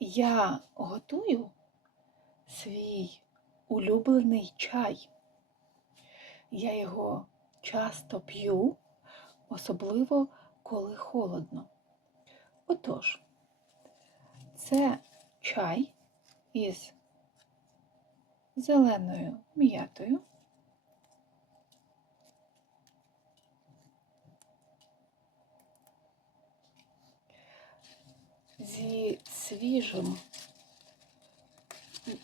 я готую свій улюблений чай. Я його часто п'ю, особливо коли холодно. Отож, це чай із зеленою м'ятою. Зі свіжим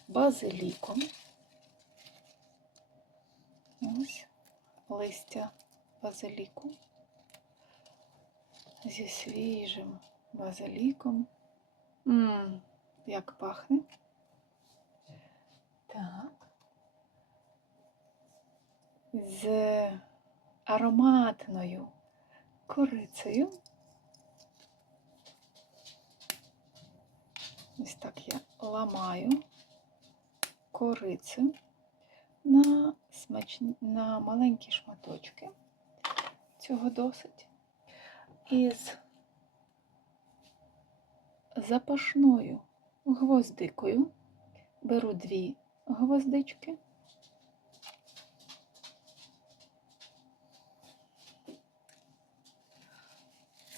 базиліком. Ось листя базиліку. Зі свіжим базиліком. Мм, як пахне. Так. З ароматною корицею. Так я ламаю корицю на, смачні, на маленькі шматочки. Цього досить. Із запашною гвоздикою беру дві гвоздички.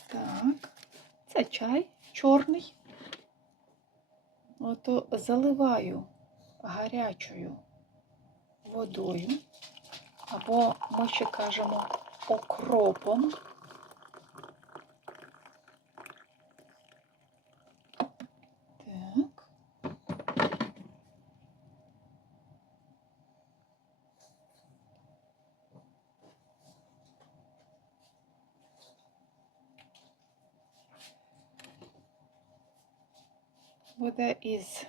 Так, це чай чорний. Ото заливаю гарячою водою, або ми ще кажемо окропом. Так. Буде із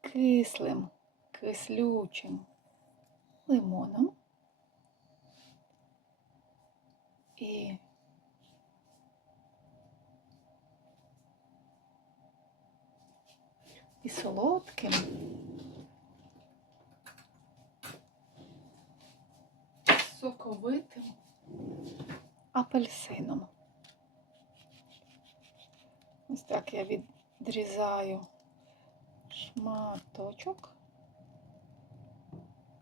кислим, кислючим лимоном і і солодким соковитим апельсином. Ось так я відрізаю шматочок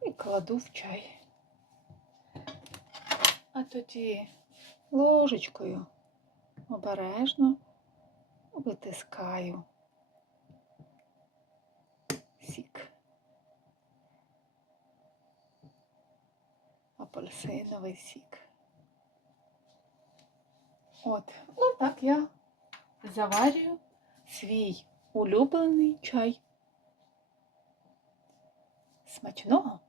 і кладу в чай. А тоді ложечкою обережно витискаю сік. Апельсиновий сік. От, отак я заварюю свій улюблений чай. Смачного!